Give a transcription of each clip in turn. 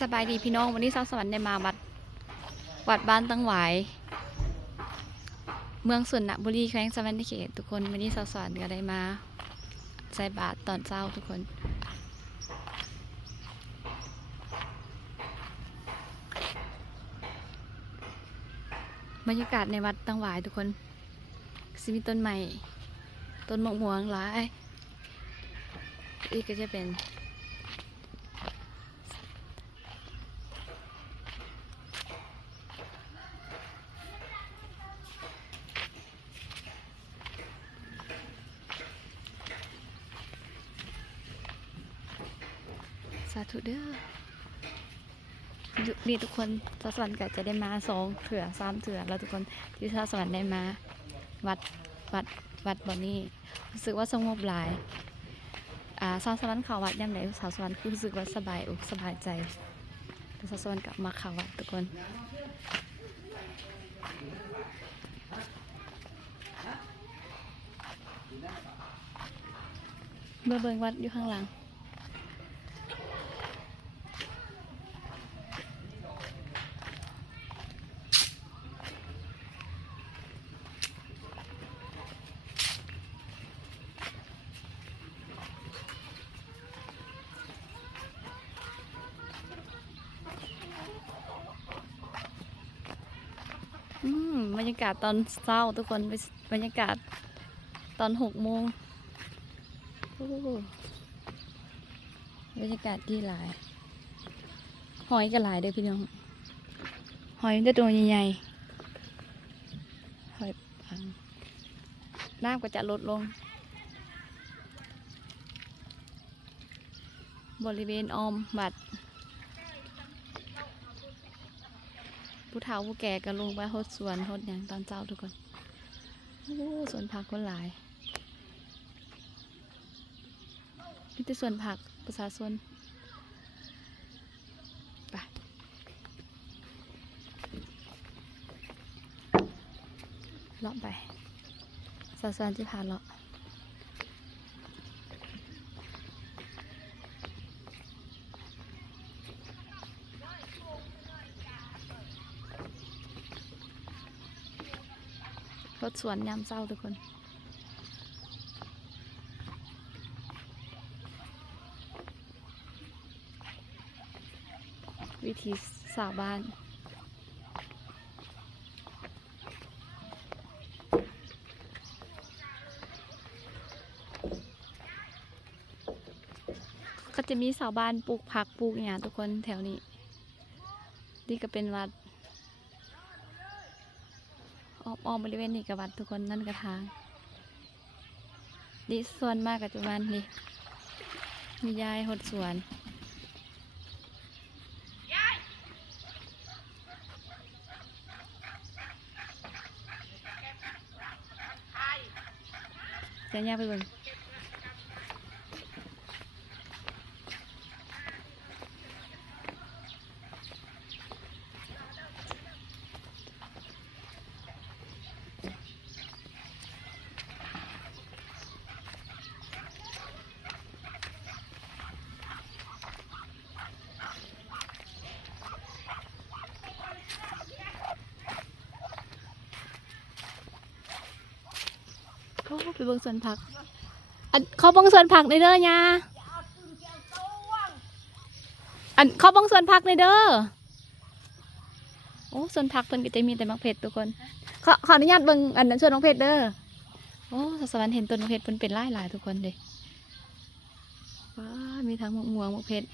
สบายดีพี่น้องวันนี้สาวสวรรค์ได้มาวัดบ้านตั้งหวายเมืองสุนทรบุรีแขวงสะแวรเขตทุกคนวันนี้สาวสวรรค์ก็ได้มาใส่บาตรตอนเช้าทุกคนบรรยากาศในวัดตั้งหวายทุกคนสิมีต้นไม้ต้นมะม่วงหลายอีกก็จะเป็นสาธุเด้อนี่ทุกคนสาวสวรรค์ก็จะได้มา2 เถื่อ 3 เถื่อแล้วทุกคนที่สาวสวรรค์ได้มาวัดวัดบ่อนี้รู้สึกว่าสงบหลายสาวสวรรค์เข้าวัดยามใดสาวสวรรค์รู้สึกว่าสบายอกสบายใจสาวสวรรค์กลับมาเข้าวัดทุกคนเบิ่งวัดอยู่ข้างหลังบรรยากาศตอนเช้าทุกคนบรรยากาศตอน6 โมงบรรยากาศดีหลายหอยก็หลายเด้อพี่น้องหอยมันจะตัวใหญ่ๆหอยปังน้ำก็จะลดลงบริเวณอ้อมวัดผู้เฒ่าผู้แก่ก็ลงไปหดสวนหดอย่างตอนเช้าทุกคนสวนผักก็หลายนี่เป็นสวนผักประชาชนไปเลาะไปสาสวนที่ผ่านเลาะรถสวนยามเช้าทุกคนวิธีสาวบ้านก็จะมีสาวบ้านปลูกผักปลูกอย่างทุกคนแถวนี้นี่ก็เป็นวัดอ้อมบริเวณนี้กับวัดทุกคนนั่นกระทางดิส่วนมากกับจุบันนี่มียายหดสวนจะย่าไปเบิ่งเขาไปเบิ่งสวนผักเขาบังสวนผักในเด้อยาเขาบังสวนผักในเด้อโอ้สวนผักเพิ่นก็จะมีแต่มะเขือทุกคนขออนุญาตเบิ่งอันนั้นสวนมะเขือเด้อโอ้สวรรค์เห็นต้นมะเขือเพิ่นเป็นหลายทุกคนเด้ว้ามีทั้งมะม่วงมะเขือ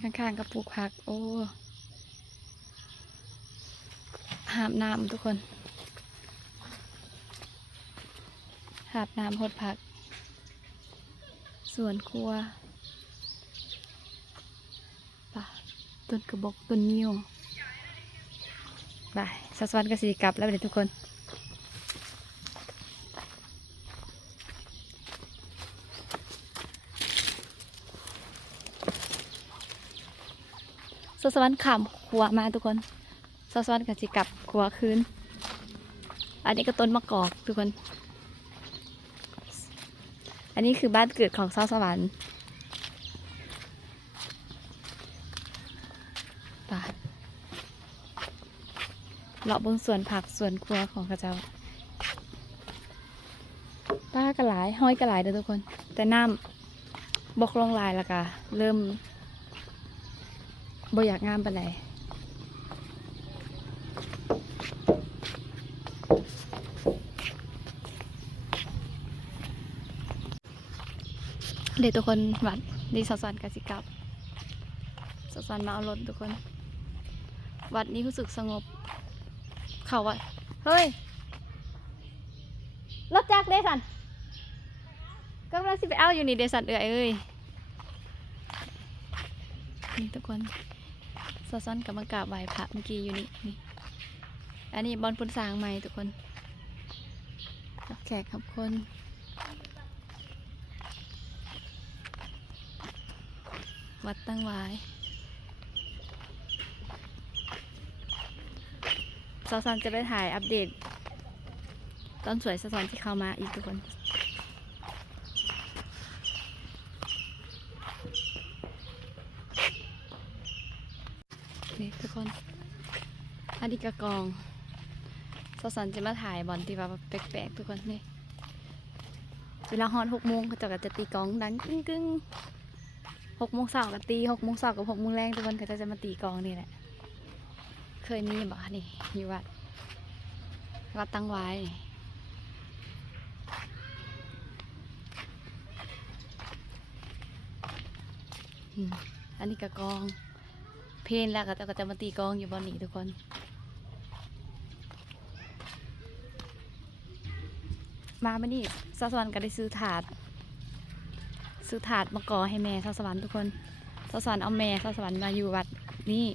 ข้างๆกับปลูกผักโอ้หาบน้ำทุกคนหาบน้ำหดผักสวนครัวป่ะต้นกระบอกต้นนิ้วไปสวัสดิ์กสิกลับแล้วเด็กทุกคนสวัสดิ์ขำขัวมาทุกคนสวัสดิ์กสิกลับขัวคืนอันนี้ก็ต้นมะกอกทุกคน อันนี้คือบ้านเกิดของชาวสวรรค์ป่าเลาะบนสวนผักสวนครัวของข้าเจ้าป้ากระหลายห้อยกระหลายเด้อทุกคนแต่น้ำบกลงลายแล้วก็เริ่มบ่อยากงามปานใดเดี๋ยวทุกคนวัดดีสอนกสิกรรมสอนมาเอารถทุกคนวัดนี้รู้สึกสงบเขาวัดเฮ้ยรถจักรเดซันก็เราสิไปเอาอยู่นี่เดซันเอ้ยนี่ทุกคนสอนกับมากราบไหว้พระเมื่อกี้อยู่นี่นี่อันนี้บอลพุนสางใหม่ทุกคนรับแขกครับคนวัดตั้งไว้สอนจะไปถ่ายอัปเดตตอนสวยสอนที่เข้ามาอีกทุกคนนี่ทุกคนอันนี้กระกองสอนจะมาถ่ายบอลที่ว่าแปลกๆทุกคนนี่เวลาฮอน6 โมงเขาจะตีกองดังกึ้ง6 โมงเช้ากับตี6 โมงเช้ากับ6 โมงแรงทุกคนเขาจะมาตีกองนี่แหละเคยมีบอกนี่อยู่วัดตั้งไว้อันนี้กระกองเพลนแล้วก็จะมาตีกองอยู่บนนี้ทุกคนมาไม่นี่สาวสวรรค์ก็ได้ซื้อถาดมาก่อให้แม่สาวสวรรค์ทุกคนสาวสวรรค์เอาแม่สาวสวรรค์มาอยู่วัดนี่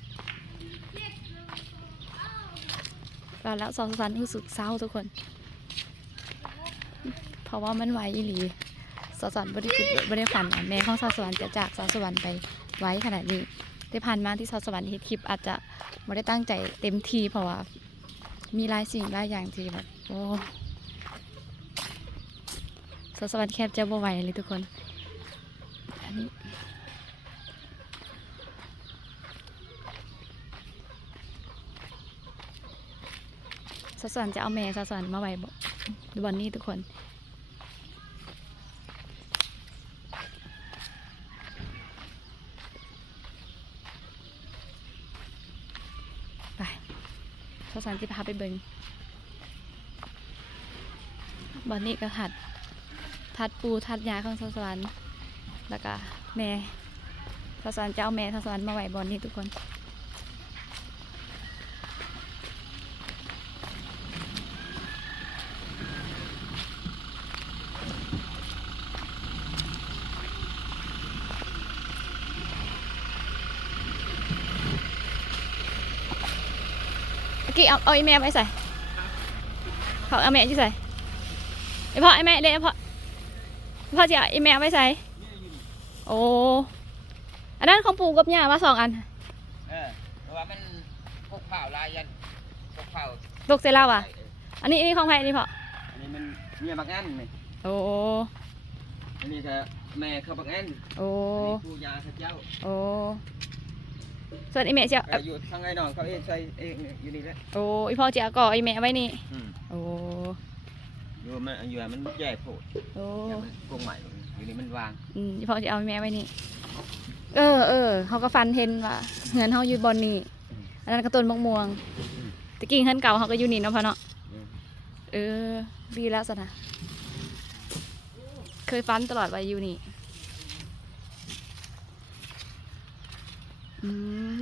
แล้วสาวสวรรค์รู้สึกเศร้าทุกคนเพราะว่ามันไหวอีหลีสาวสวรรค์บริฝันแม่ของสาวสวรรค์จะจากสาวสวรรค์ไปไว้ขนาดนี้ที่ผ่านมาที่สาวสวรรค์เฮ็ดคลิปอาจจะไม่ได้ตั้งใจเต็มที่เพราะว่ามีหลายสิ่งหลายอย่างที่แบบโอ้สาวสวรรค์แคบจะบ่ไหวเลยทุกคนอันนี้สาวสวรรค์จะเอาแม่สาวสวรรค์มาไว้บอนนี่ทุกคนไปสาวสวรรค์จะพาไปเบิ่งบอนนี่ก็ทัดปูทัดยาของสาวสวรรค์แล้วก็แม่สาวสวรรค์จะเอาแม่สาวสวรรค์มาไว้บอนนี่ทุกคนกี่เอาไอแม่ไปใส่เขาเอาแม่ที่ใส่ไอพ่อไอแม่เด็กพ่อจะไอแม่ไปใส่โอ้อันนั้นของปู่กับย่ามา2 อันเพราะว่ามันพกเผาลายยันพกเผาตกเสร็จแล้วอ่ะอันนี้ของใครอันนี้พ่ออันนี้มันเมียบักแอนนี่โอ้อันนี้ก็แม่เขาบักแอนโอ้ปู่ย่าเขาเจ้าโอ้ส่วนไอแม่จะอยู่ทางไอ้น้องเขาเองใส่เองอยู่นี่แหละโอ้อีพ่อจะก่อไอแม่ไว้นี่โอ้อยู่มันใหญ่โผล่โอ้กงใหม่อยู่นี่มันวางอีพ่อจะเอาแม่ไว้นี่เขาก็ฟันเห็นว่าเงินเขาอยู่บนนี่อันนั้นก็ต้นมะม่วงตะกี้เงินเก่าเขาก็อยู่นี่เนาะพ่อเนาะดีแล้วสินะเคยฟันตลอดว่าอยู่นี่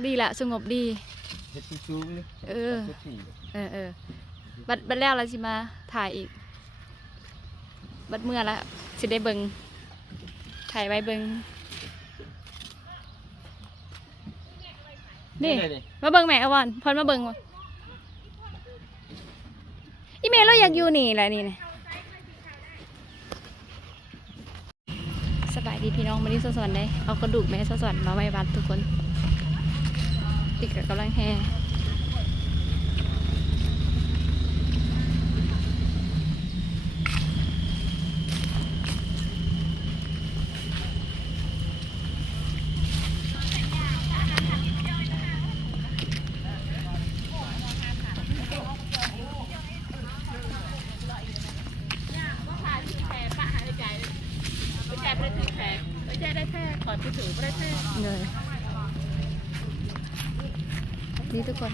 ดีละสงบดีบัดแล้วเราสิมาถ่ายอีกบัดเมื่อแล้วสิได้เบิงถ่ายไว้เบิงนี่มาเบิงแม่เอาวันพอมาเบิงวะอีเมลเราอยากอยู่นี่แหละนี่นะสบายดีพี่น้องมาที่สวนได้เอากระดูกแม่สวนมาไว้วัดทุกคนติดกับกำลังแห่ กไม่ได้ถือแขกไม่ใช่ได้แท้ขอดไปถือไม่ได้แท้ เลยนี่ทุกคน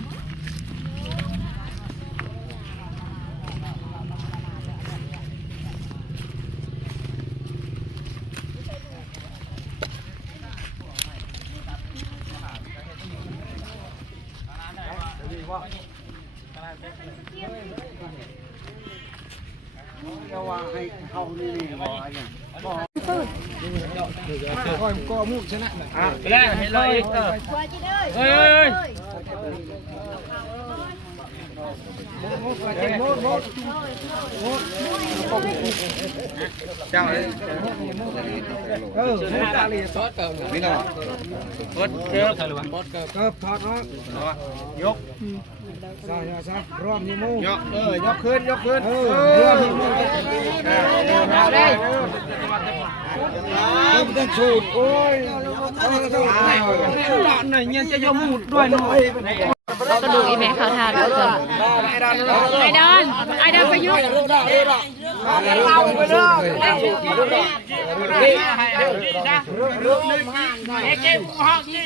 เดี๋ยวว่าให้เข้านี่บ่อะไรเนี่ยก็มุกชนะอ่ะ ไปแล้วเห็นเลยเฮ้ย เจ้าเลยมุกอะไร ซอสเกิร์ นี่เนาะ ซอสเกิร์ซอสเกิร์ เกิบถอดเนาะยกซะซะรอบนี้มูยกยกขึ้นรอบนี้มูเอาได้ต้องสูดโอ้ยไหนเงี้ยจะยมุดด้วยหน่อย ก็ดูอีแม่เขาทานทุกคนไอดอนประยุกต์ เราไปเด้อ เก็บห้องนี่